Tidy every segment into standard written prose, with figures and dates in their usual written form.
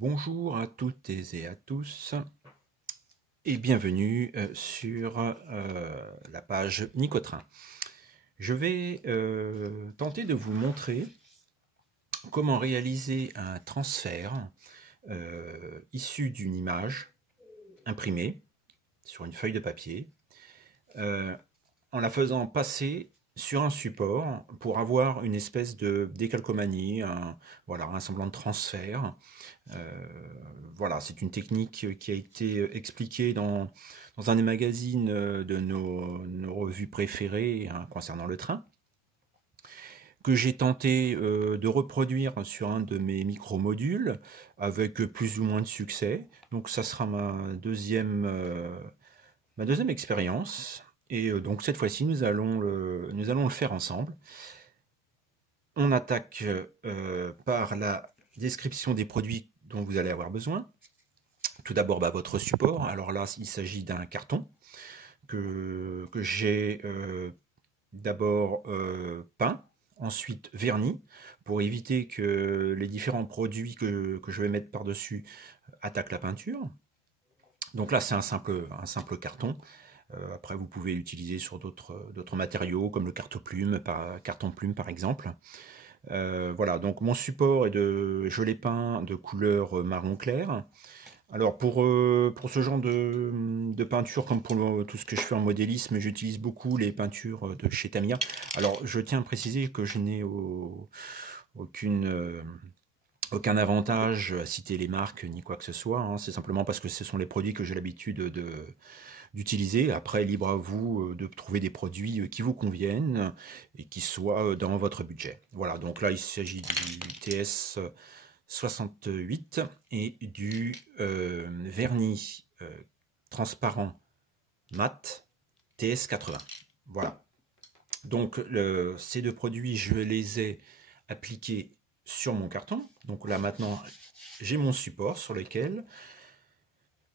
Bonjour à toutes et à tous et bienvenue sur la page Nicotrain. Je vais tenter de vous montrer comment réaliser un transfert issu d'une image imprimée sur une feuille de papier en la faisant passer sur un support pour avoir une espèce de décalcomanie, un semblant de transfert. Voilà, c'est une technique qui a été expliquée dans un des magazines de nos revues préférées concernant le train, que j'ai tenté de reproduire sur un de mes micro-modules avec plus ou moins de succès. Donc ça sera ma deuxième expérience. Et donc cette fois-ci, nous allons le faire ensemble. On attaque par la description des produits dont vous allez avoir besoin. Tout d'abord, votre support. Alors là, il s'agit d'un carton que j'ai d'abord peint, ensuite verni, pour éviter que les différents produits que je vais mettre par-dessus attaquent la peinture. Donc là, c'est un simple carton. Après, vous pouvez l'utiliser sur d'autres matériaux, comme le carton-plume par exemple. Voilà, donc mon support je l'ai peint de couleur marron clair. Alors pour ce genre de peinture, comme pour tout ce que je fais en modélisme, j'utilise beaucoup les peintures de chez Tamiya. Alors je tiens à préciser que je n'ai aucun avantage à citer les marques ni quoi que ce soit, hein. C'est simplement parce que ce sont les produits que j'ai l'habitude d'utiliser. Après, libre à vous de trouver des produits qui vous conviennent et qui soient dans votre budget. Voilà, donc là il s'agit du TS 68 et du vernis transparent mat TS 80. Voilà. Donc ces deux produits, je les ai appliqués sur mon carton. Donc là maintenant, j'ai mon support sur lequel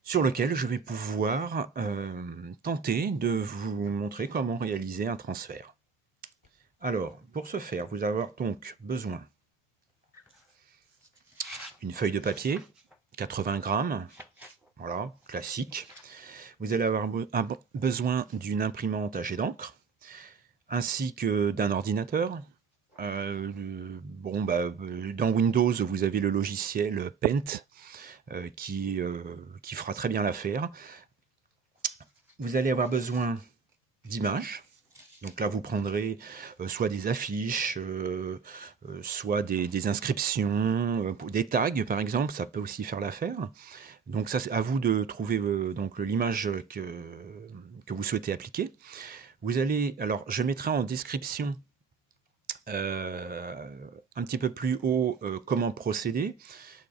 je vais pouvoir tenter de vous montrer comment réaliser un transfert. Alors, pour ce faire, vous allez avoir donc besoin d'une feuille de papier, 80 grammes, voilà, classique. Vous allez avoir besoin d'une imprimante à jet d'encre, ainsi que d'un ordinateur. Dans Windows, vous avez le logiciel Paint qui fera très bien l'affaire. Vous allez avoir besoin d'images. Donc là, vous prendrez soit des affiches, soit des inscriptions, des tags par exemple, ça peut aussi faire l'affaire. Donc ça, c'est à vous de trouver donc l'image que vous souhaitez appliquer. Alors je mettrai en description un petit peu plus haut comment procéder.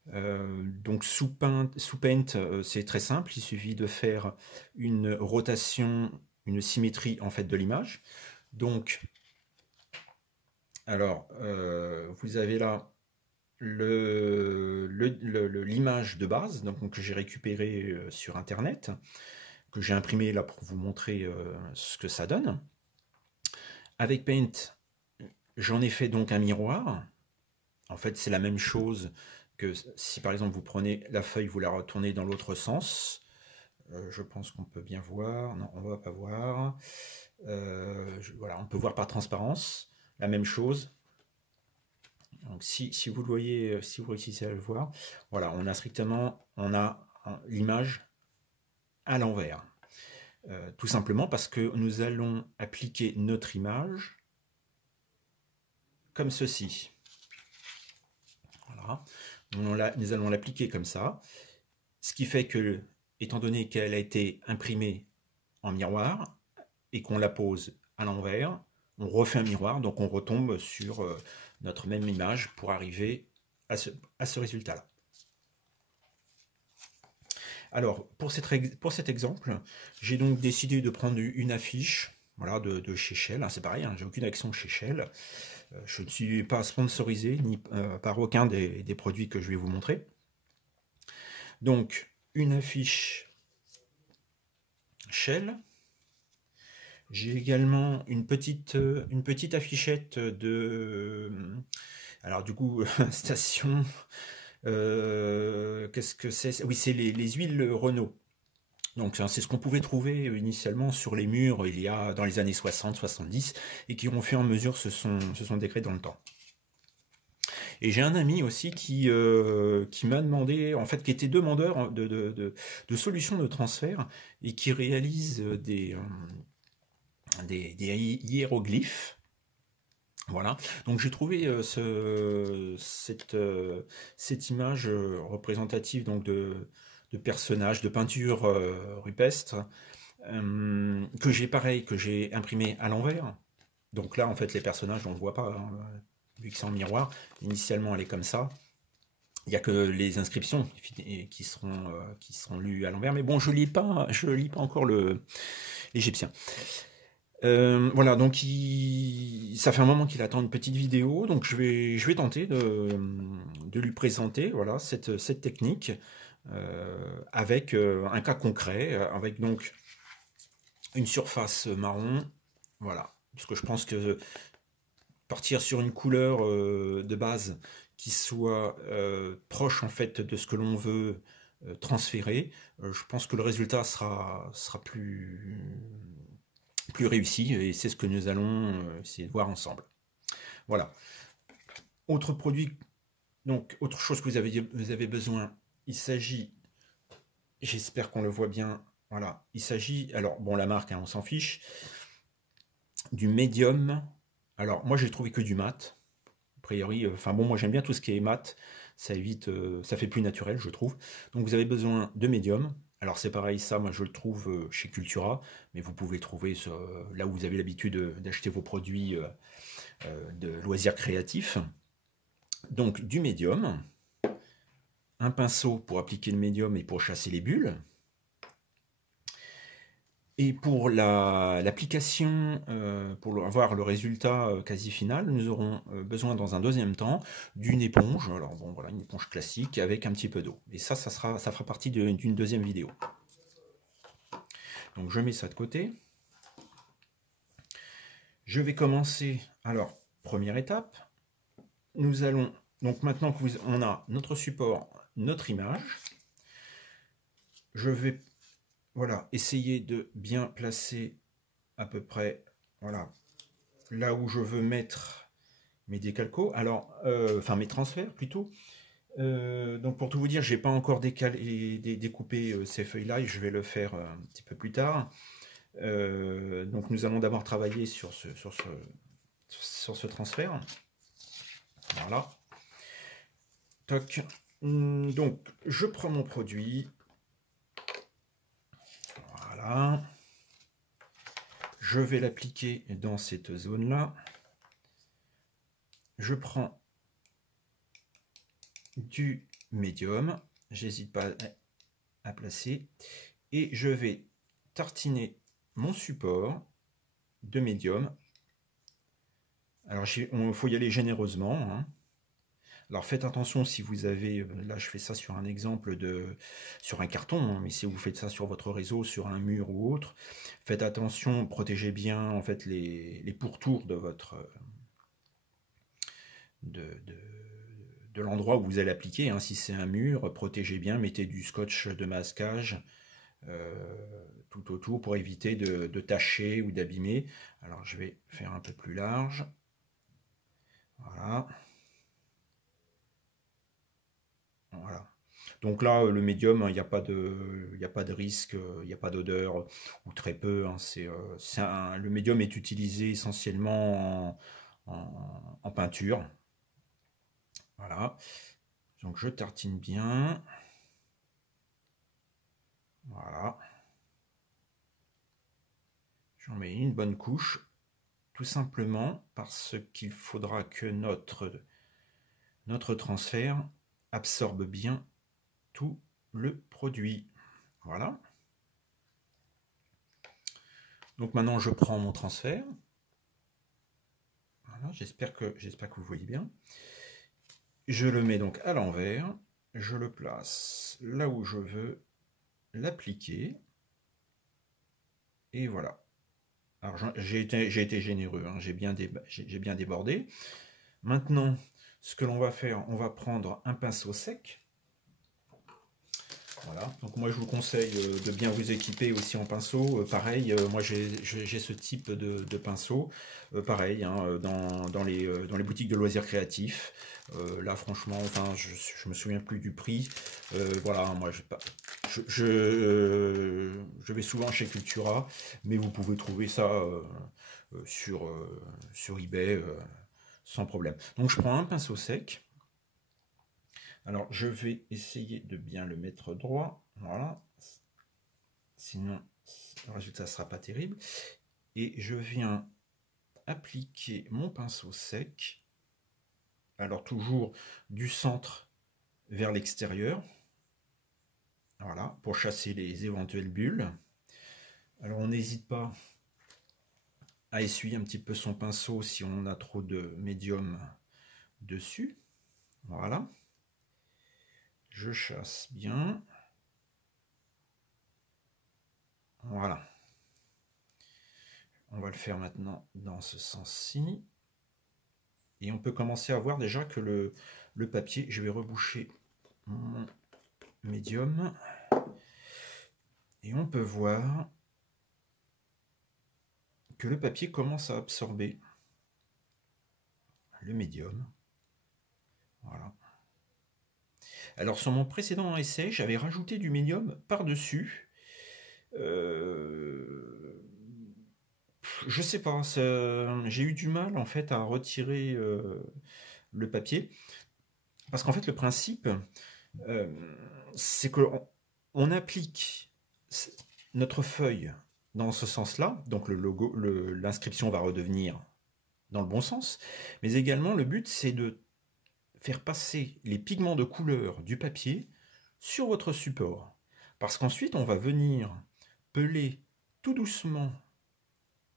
Donc sous Paint, c'est très simple, il suffit de faire une rotation, une symétrie en fait de l'image. Donc, alors, vous avez là l'image de base donc, que j'ai récupérée sur internet, que j'ai imprimé là pour vous montrer ce que ça donne. Avec Paint, j'en ai fait donc un miroir. En fait, c'est la même chose que si par exemple vous prenez la feuille, vous la retournez dans l'autre sens. Je pense qu'on peut bien voir. Non, on ne va pas voir. Voilà, on peut voir par transparence la même chose. Donc si vous le voyez, si vous réussissez à le voir, voilà, on a l'image à l'envers. Tout simplement parce que nous allons appliquer notre image comme ceci. Voilà. Nous allons l'appliquer comme ça. Ce qui fait que, étant donné qu'elle a été imprimée en miroir et qu'on la pose à l'envers, on refait un miroir, donc on retombe sur notre même image pour arriver à ce résultat-là. Alors, pour cet exemple, j'ai donc décidé de prendre une affiche, voilà, de chez Shell. C'est pareil, hein, j'ai aucune action chez Shell. Je ne suis pas sponsorisé ni par aucun des produits que je vais vous montrer. Donc, une affiche Shell. J'ai également une petite affichette de... Alors du coup, station Qu'est-ce que c'est? Oui, c'est les huiles Renault. Donc c'est ce qu'on pouvait trouver initialement sur les murs il y a dans les années 60-70 et qui au fur et à mesure se sont dégradés dans le temps. Et j'ai un ami aussi qui m'a demandé, en fait, qui était demandeur de solutions de transfert et qui réalise des hiéroglyphes. Voilà. Donc j'ai trouvé cette image représentative donc de personnages, de peintures rupestres, que j'ai imprimé à l'envers. Donc là, en fait, les personnages, on ne le voit pas, hein, vu que c'est en miroir. Initialement, elle est comme ça. Il n'y a que les inscriptions qui seront lues à l'envers. Mais bon, je lis pas encore l'égyptien. Voilà, donc ça fait un moment qu'il attend une petite vidéo, donc je vais tenter de lui présenter voilà, cette technique avec un cas concret, avec donc une surface marron. Voilà, parce que je pense que partir sur une couleur de base qui soit proche en fait de ce que l'on veut transférer, je pense que le résultat sera plus réussi et c'est ce que nous allons essayer de voir ensemble. Voilà. Autre produit, donc autre chose que vous avez besoin, il s'agit, j'espère qu'on le voit bien, voilà, il s'agit, alors bon la marque, hein, on s'en fiche, du médium. Alors moi j'ai trouvé que du mat, a priori, enfin bon moi j'aime bien tout ce qui est mat, ça évite, ça fait plus naturel je trouve. Donc vous avez besoin de médium. Alors c'est pareil, ça moi je le trouve chez Cultura, mais vous pouvez le trouver là où vous avez l'habitude d'acheter vos produits de loisirs créatifs. Donc du médium, un pinceau pour appliquer le médium et pour chasser les bulles. Et pour l'application, pour avoir le résultat quasi final, nous aurons besoin dans un deuxième temps d'une éponge. Alors bon, voilà, une éponge classique avec un petit peu d'eau. Et ça fera partie d'une deuxième vidéo. Donc je mets ça de côté. Je vais commencer. Alors, première étape, nous allons, donc maintenant qu'on a notre support, notre image, je vais voilà, essayer de bien placer à peu près voilà, là où je veux mettre mes décalcos, alors, enfin mes transferts plutôt. Donc pour tout vous dire, j'ai pas encore découpé ces feuilles-là, et je vais le faire un petit peu plus tard. Donc nous allons d'abord travailler sur ce transfert. Voilà. Toc. Donc je prends mon produit. Voilà. Je vais l'appliquer dans cette zone-là. Je prends du médium, j'hésite pas à placer, et je vais tartiner mon support de médium. Alors il faut y aller généreusement, hein. Alors faites attention si vous avez, là je fais ça sur un exemple sur un carton, hein, mais si vous faites ça sur votre réseau, sur un mur ou autre, faites attention, protégez bien en fait les pourtours de votre de l'endroit où vous allez appliquer, hein. Si c'est un mur, protégez bien, mettez du scotch de masquage tout autour pour éviter de tacher ou d'abîmer. Alors je vais faire un peu plus large. Voilà. Voilà. Donc là, le médium, il n'y a pas de risque, il n'y a pas d'odeur, ou très peu, hein. Le médium est utilisé essentiellement en peinture. Voilà. Donc je tartine bien. Voilà. J'en mets une bonne couche, tout simplement parce qu'il faudra que notre transfert absorbe bien tout le produit. Voilà. Donc maintenant je prends mon transfert. Voilà, j'espère que vous voyez bien. Je le mets donc à l'envers. Je le place là où je veux l'appliquer. Et voilà. Alors j'ai été généreux, hein, j'ai bien débordé. Maintenant, ce que l'on va faire, on va prendre un pinceau sec. Voilà, donc moi je vous conseille de bien vous équiper aussi en pinceau. Pareil, moi j'ai ce type de pinceau. Pareil, hein, dans les boutiques de loisirs créatifs. Là franchement, enfin, je me souviens plus du prix. Voilà, moi je vais souvent chez Cultura, mais vous pouvez trouver ça sur eBay sans problème. Donc je prends un pinceau sec. Alors, je vais essayer de bien le mettre droit. Voilà. Sinon, le résultat ne sera pas terrible. Et je viens appliquer mon pinceau sec. Alors, toujours du centre vers l'extérieur. Voilà, pour chasser les éventuelles bulles. Alors, on n'hésite pas à essuyer un petit peu son pinceau si on a trop de médium dessus. Voilà. Je chasse bien. Voilà. On va le faire maintenant dans ce sens-ci. Et on peut commencer à voir déjà que le papier, je vais reboucher mon médium. Et on peut voir que le papier commence à absorber le médium. Voilà. Alors sur mon précédent essai, j'avais rajouté du médium par-dessus. Je sais pas, j'ai eu du mal en fait à retirer le papier. Parce qu'en fait le principe, c'est qu'on on applique notre feuille dans ce sens-là, donc le logo, l'inscription va redevenir dans le bon sens, mais également le but c'est de faire passer les pigments de couleur du papier sur votre support. Parce qu'ensuite on va venir peler tout doucement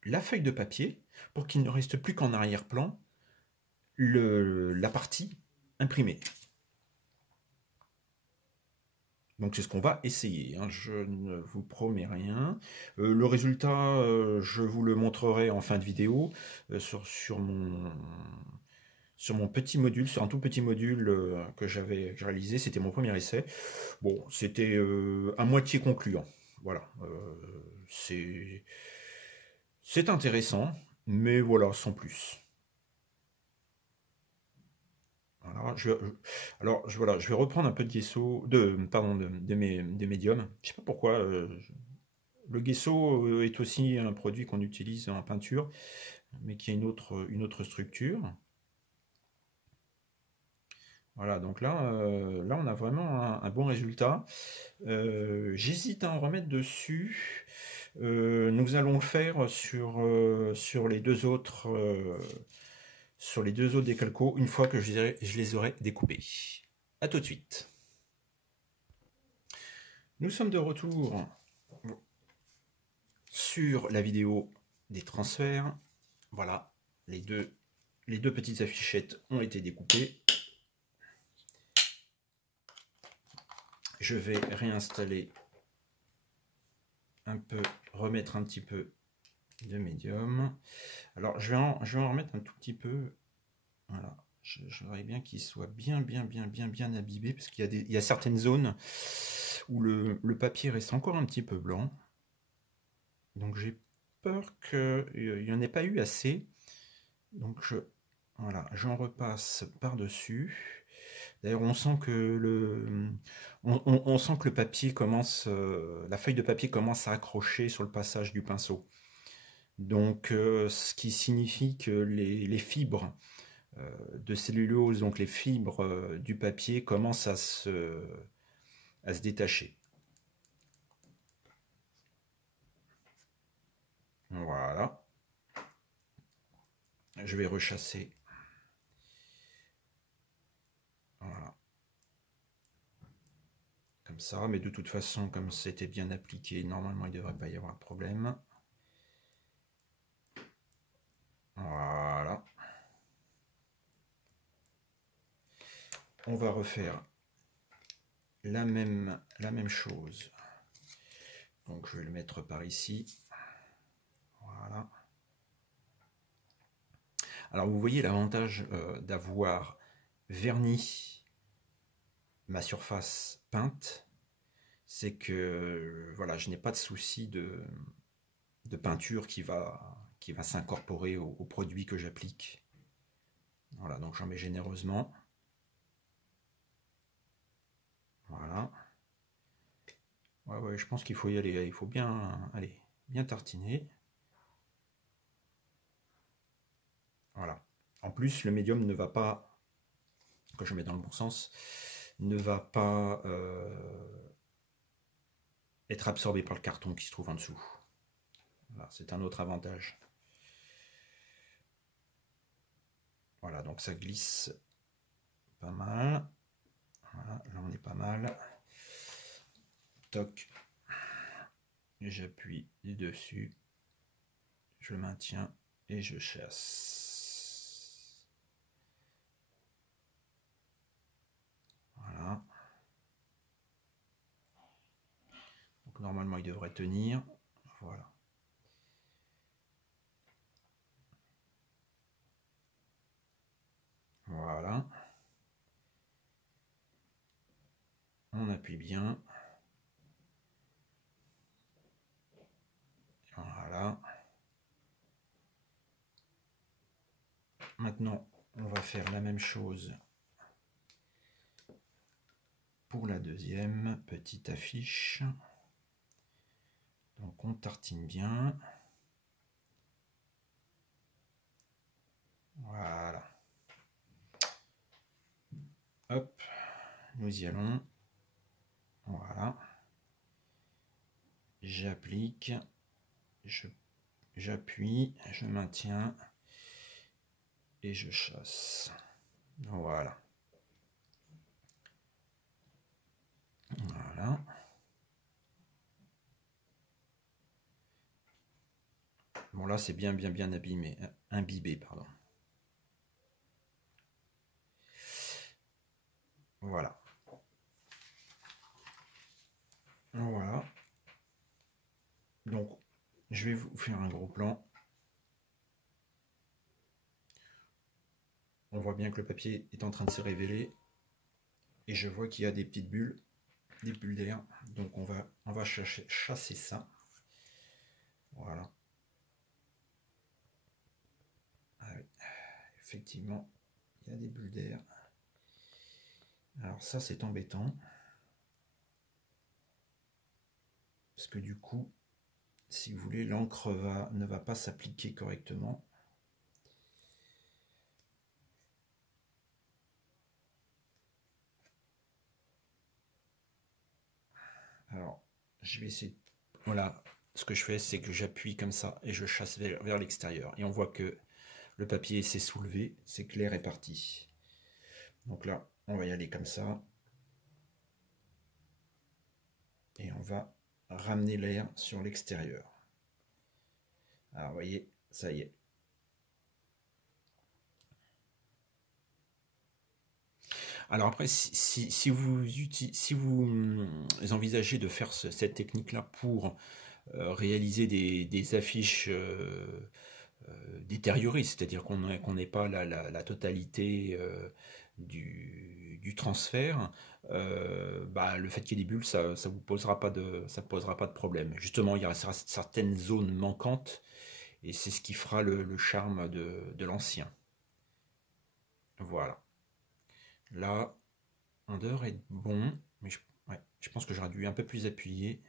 la feuille de papier pour qu'il ne reste plus qu'en arrière-plan la partie imprimée. Donc c'est ce qu'on va essayer, hein. Je ne vous promets rien. Le résultat, je vous le montrerai en fin de vidéo sur mon petit module, sur un tout petit module que j'avais réalisé. C'était mon premier essai. Bon, c'était à moitié concluant. Voilà, c'est intéressant, mais voilà, sans plus. Voilà, je vais reprendre un peu de gesso, des médiums. Je sais pas pourquoi. Le gesso est aussi un produit qu'on utilise en peinture, mais qui a une autre structure. Voilà, donc là on a vraiment un bon résultat. J'hésite à en remettre dessus. Nous allons le faire sur les deux autres. Sur les deux autres décalcos une fois que je les aurai découpés. A tout de suite. Nous sommes de retour sur la vidéo des transferts. Voilà, les deux petites affichettes ont été découpées. Je vais réinstaller un peu, remettre un petit peu de médium. Alors je vais en remettre un tout petit peu. Voilà, je voudrais bien qu'il soit bien imbibé parce qu'il y a certaines zones où le papier reste encore un petit peu blanc. Donc j'ai peur qu'il n'y en ait pas eu assez. Donc voilà, j'en repasse par-dessus. D'ailleurs, on sent que on sent que le papier commence, la feuille de papier commence à accrocher sur le passage du pinceau. Donc, ce qui signifie que les fibres de cellulose, donc les fibres du papier, commencent à se détacher. Voilà. Je vais rechasser. Voilà. Comme ça, mais de toute façon, comme c'était bien appliqué, normalement il ne devrait pas y avoir de problème. Voilà. On va refaire la même chose. Donc je vais le mettre par ici. Voilà. Alors vous voyez l'avantage d'avoir verni ma surface peinte, c'est que voilà, je n'ai pas de souci de peinture qui va s'incorporer au produit que j'applique. Voilà, donc j'en mets généreusement. Voilà. Ouais, je pense qu'il faut y aller. Il faut bien, aller, bien tartiner. Voilà. En plus, le médium ne va pas, que je mets dans le bon sens, ne va pas être absorbé par le carton qui se trouve en dessous. Voilà, c'est un autre avantage. Voilà, donc ça glisse pas mal. Voilà, là on est pas mal. Toc. J'appuie dessus. Je maintiens et je chasse. Voilà. Donc normalement il devrait tenir. Voilà. Voilà. On appuie bien. Voilà. Maintenant, on va faire la même chose pour la deuxième petite affiche. Donc on tartine bien. Voilà. Hop, nous y allons. Voilà. J'applique, j'appuie, je maintiens et je chasse. Voilà. Voilà. Bon là c'est bien abîmé, imbibé, pardon. Voilà. Voilà. Donc je vais vous faire un gros plan. On voit bien que le papier est en train de se révéler. Et je vois qu'il y a des petites bulles, des bulles d'air. Donc on va chasser ça. Voilà. Ah oui. Effectivement, il y a des bulles d'air. Alors ça c'est embêtant. Parce que du coup, si vous voulez, l'encre ne va pas s'appliquer correctement. Alors, je vais essayer. Voilà, ce que je fais, c'est que j'appuie comme ça et je chasse vers l'extérieur. Et on voit que le papier s'est soulevé, c'est que l'air est parti. Donc là, on va y aller comme ça. Et on va ramener l'air sur l'extérieur. Alors, vous voyez, ça y est. Alors après, si vous envisagez de faire cette technique-là pour réaliser des affiches détériorées, c'est-à-dire qu'on n'ait pas la totalité du transfert, bah, le fait qu'il y ait des bulles, ça vous posera pas de problème. Justement, il y aura certaines zones manquantes et c'est ce qui fera le charme de l'ancien. Voilà. Là, on devrait être bon, mais je pense que j'aurais dû un peu plus appuyer.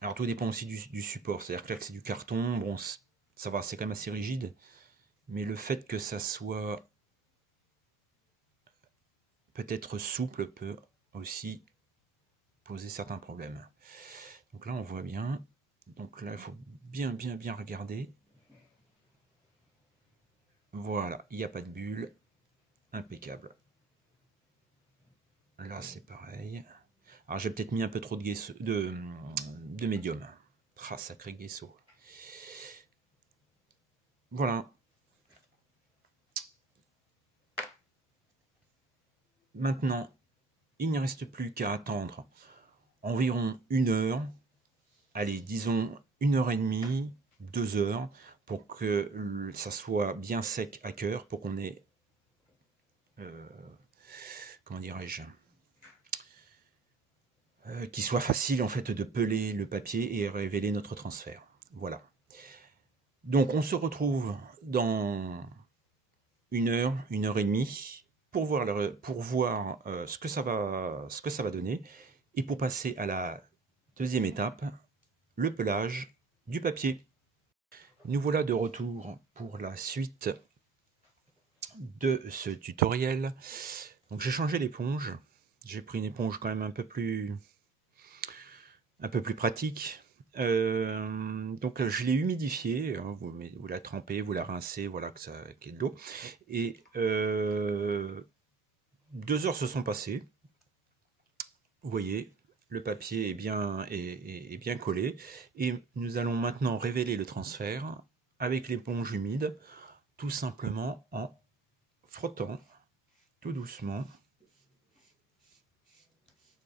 Alors tout dépend aussi du support, c'est-à-dire que là c'est du carton, bon ça va, c'est quand même assez rigide, mais le fait que ça soit peut-être souple peut aussi poser certains problèmes. Donc là on voit bien, donc là il faut bien regarder. Voilà, il n'y a pas de bulle, impeccable. Là c'est pareil. Alors j'ai peut-être mis un peu trop de médium. Ah, sacré guesso. Voilà. Maintenant, il ne reste plus qu'à attendre environ 1 heure. Allez, disons 1 heure et demie, 2 heures, pour que ça soit bien sec à cœur, pour qu'on ait comment dirais-je, qu'il soit facile en fait de peler le papier et révéler notre transfert. Voilà. Donc on se retrouve dans 1 heure et demie pour voir, ce que ça va donner et pour passer à la deuxième étape, le pelage du papier. Nous voilà de retour pour la suite de ce tutoriel. Donc j'ai changé l'éponge. J'ai pris une éponge quand même un peu plus pratique. Donc je l'ai humidifiée, hein, vous la trempez, vous la rincez, voilà qu'il y ait de l'eau. Et 2 heures se sont passées. Vous voyez, le papier est bien collé. Et nous allons maintenant révéler le transfert avec l'éponge humide, tout simplement en frottant tout doucement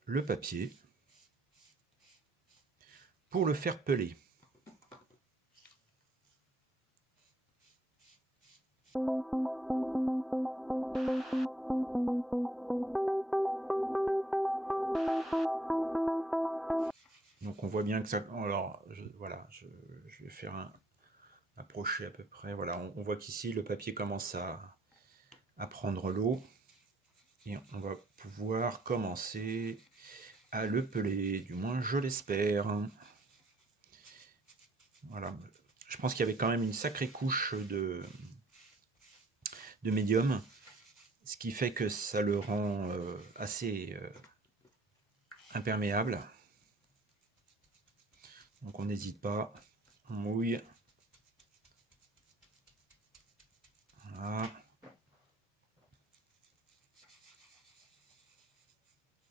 le papier pour le faire peler. Donc on voit bien que ça... Alors, voilà, je vais faire approcher à peu près. Voilà, on voit qu'ici, le papier commence à prendre l'eau. Et on va pouvoir commencer à le peler. Du moins, je l'espère. Voilà. Je pense qu'il y avait quand même une sacrée couche de médium, ce qui fait que ça le rend assez imperméable. Donc on n'hésite pas, on mouille. Voilà.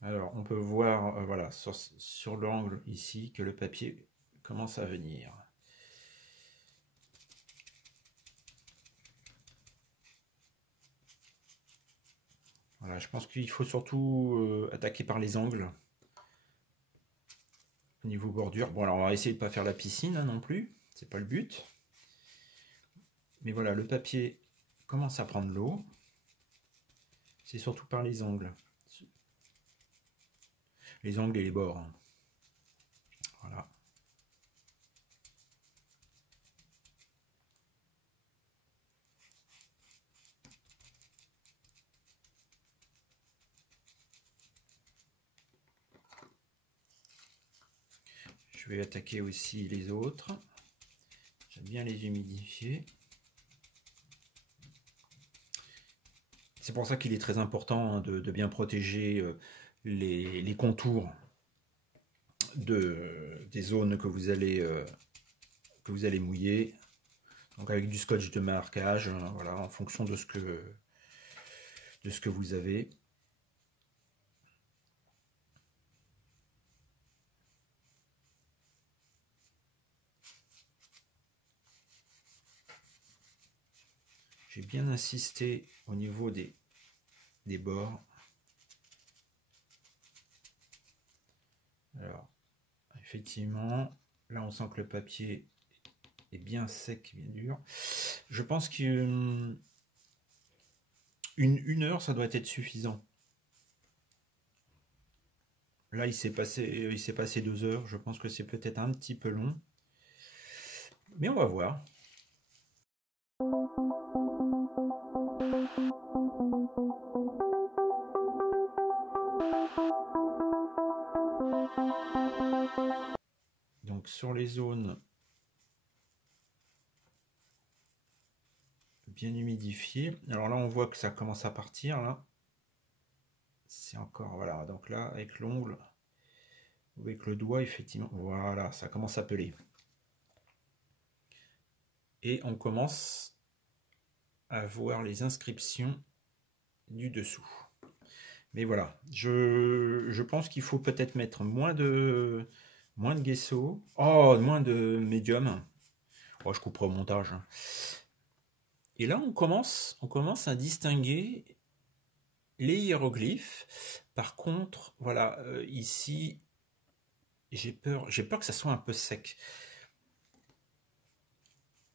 Alors on peut voir voilà, sur l'angle ici que le papier commence à venir. Voilà, je pense qu'il faut surtout attaquer par les angles. Au niveau bordure, bon alors on va essayer de ne pas faire la piscine hein, non plus, c'est pas le but. Mais voilà, le papier commence à prendre l'eau. C'est surtout par les angles. Les angles et les bords. Hein. Voilà. Je vais attaquer aussi les autres. J'aime bien les humidifier. C'est pour ça qu'il est très important hein, de bien protéger les contours des zones que vous allez mouiller. Donc avec du scotch de marquage, hein, voilà, en fonction de ce que vous avez. J'ai bien insisté au niveau des bords. Alors, effectivement, là on sent que le papier est bien sec, bien dur. Je pense qu'une heure, ça doit être suffisant. Là, il s'est passé 2 heures. Je pense que c'est peut-être un petit peu long. Mais on va voir. Donc sur les zones bien humidifiées. Alors là, on voit que ça commence à partir. Là, c'est encore voilà. Donc là, avec l'ongle, avec le doigt, effectivement, voilà, ça commence à peler. Et on commence à voir les inscriptions du dessous. Mais voilà, je pense qu'il faut peut-être mettre moins de gesso. Oh, moins de médium. Oh, je couperai au montage. Et là, on commence à distinguer les hiéroglyphes. Par contre, voilà, ici, j'ai peur que ça soit un peu sec.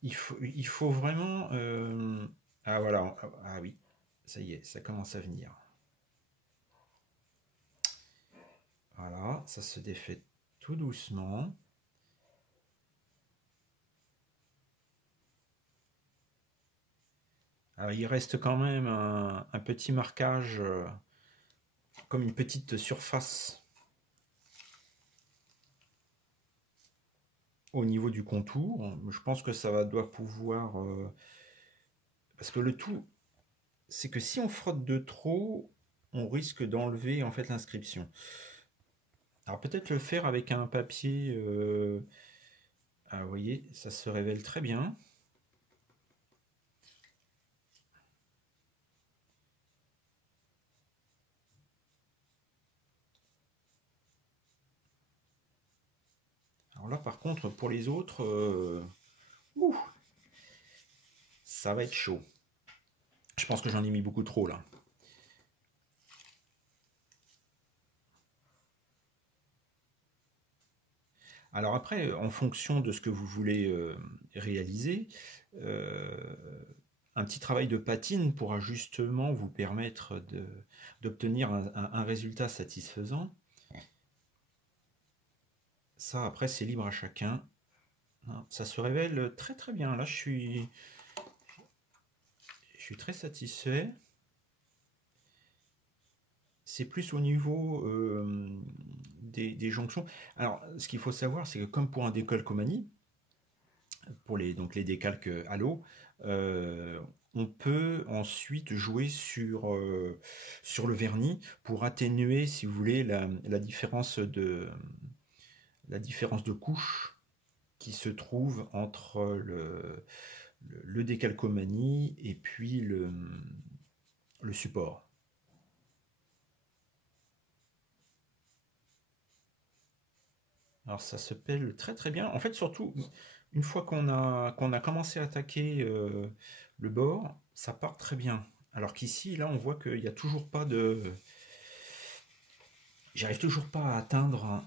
Il faut vraiment... Ah voilà, ah oui, Ça y est, ça commence à venir. Voilà, ça se défait tout doucement. Alors, il reste quand même un petit marquage, comme une petite surface au niveau du contour. Je pense que doit pouvoir... parce que le tout, c'est que si on frotte de trop, on risque d'enlever en fait l'inscription. Alors peut-être le faire avec un papier... ah, vous voyez, ça se révèle très bien. Alors là, par contre, pour les autres, ça va être chaud. Je pense que j'en ai mis beaucoup trop là. Alors après, en fonction de ce que vous voulez réaliser, euh, un petit travail de patine pourra justement vous permettre d'obtenir un résultat satisfaisant. Ça, après, c'est libre à chacun. Ça se révèle très très bien. Là, je suis très satisfait. C'est plus au niveau des jonctions. Alors, ce qu'il faut savoir, c'est que comme pour un décalcomanie, pour donc les décalques à l'eau, on peut ensuite jouer sur le vernis pour atténuer, si vous voulez, la différence de couche qui se trouve entre le décalcomanie et puis le support. Alors ça se pèle très très bien. En fait, surtout, une fois qu'on a commencé à attaquer le bord, ça part très bien. Alors qu'ici, là, on voit qu'il n'y a toujours pas de... J'arrive toujours pas à atteindre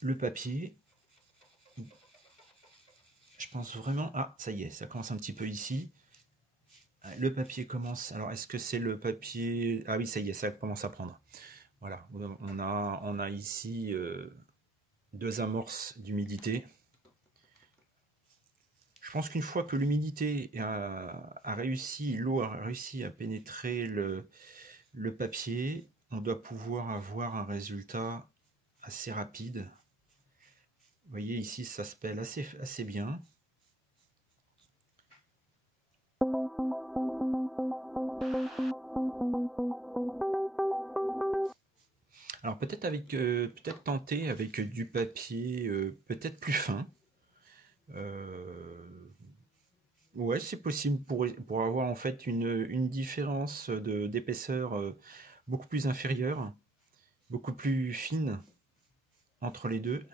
le papier. Je pense vraiment... Ah, ça y est, ça commence un petit peu ici. Le papier commence... Alors, est-ce que c'est le papier... Ah oui, ça y est, ça commence à prendre. Voilà, on a ici deux amorces d'humidité. Je pense qu'une fois que l'humidité a réussi, l'eau a réussi à pénétrer le papier, on doit pouvoir avoir un résultat assez rapide. Vous voyez ici, ça se pèle assez bien. Alors peut-être tenter avec du papier peut-être plus fin. Ouais, c'est possible pour avoir en fait une différence d'épaisseur beaucoup plus inférieure, beaucoup plus fine entre les deux.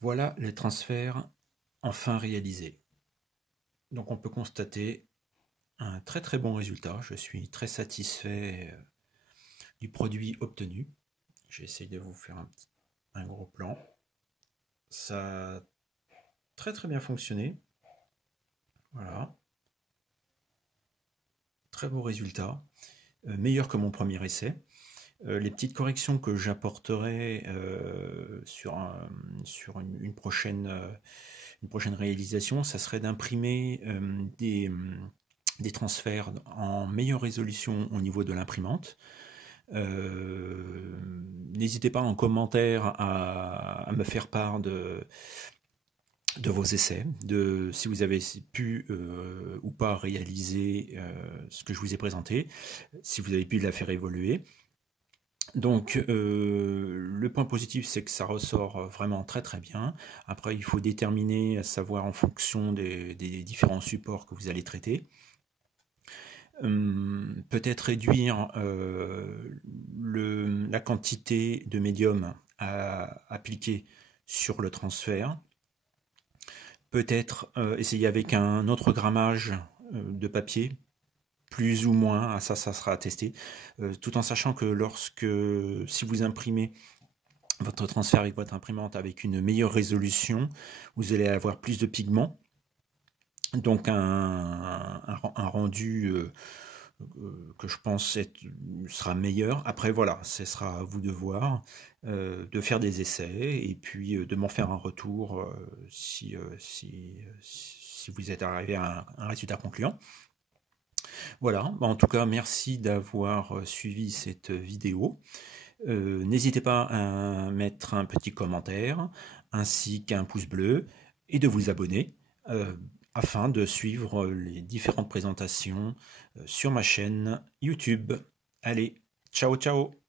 Voilà les transferts enfin réalisés. Donc on peut constater un très très bon résultat. Je suis très satisfait du produit obtenu. J'essaie de vous faire un gros plan. Ça a très très bien fonctionné. Voilà. Très beau résultat. Meilleur que mon premier essai. Les petites corrections que j'apporterai sur une prochaine réalisation, ça serait d'imprimer des transferts en meilleure résolution au niveau de l'imprimante. N'hésitez pas en commentaire à me faire part de vos essais, de si vous avez pu ou pas réaliser ce que je vous ai présenté, si vous avez pu la faire évoluer. Donc le point positif, c'est que ça ressort vraiment très très bien. Après, il faut déterminer, à savoir en fonction des différents supports que vous allez traiter. Peut-être réduire la quantité de médium à appliquer sur le transfert. Peut-être essayer avec un autre grammage de papier, plus ou moins, ça sera à tester, tout en sachant que si vous imprimez votre transfert avec votre imprimante avec une meilleure résolution, vous allez avoir plus de pigments, donc un rendu que je pense sera meilleur. Après voilà, ce sera à vous de voir, de faire des essais et puis de m'en faire un retour si vous êtes arrivé à un résultat concluant. Voilà, en tout cas merci d'avoir suivi cette vidéo. N'hésitez pas à mettre un petit commentaire ainsi qu'un pouce bleu et de vous abonner afin de suivre les différentes présentations sur ma chaîne YouTube. Allez, ciao ciao!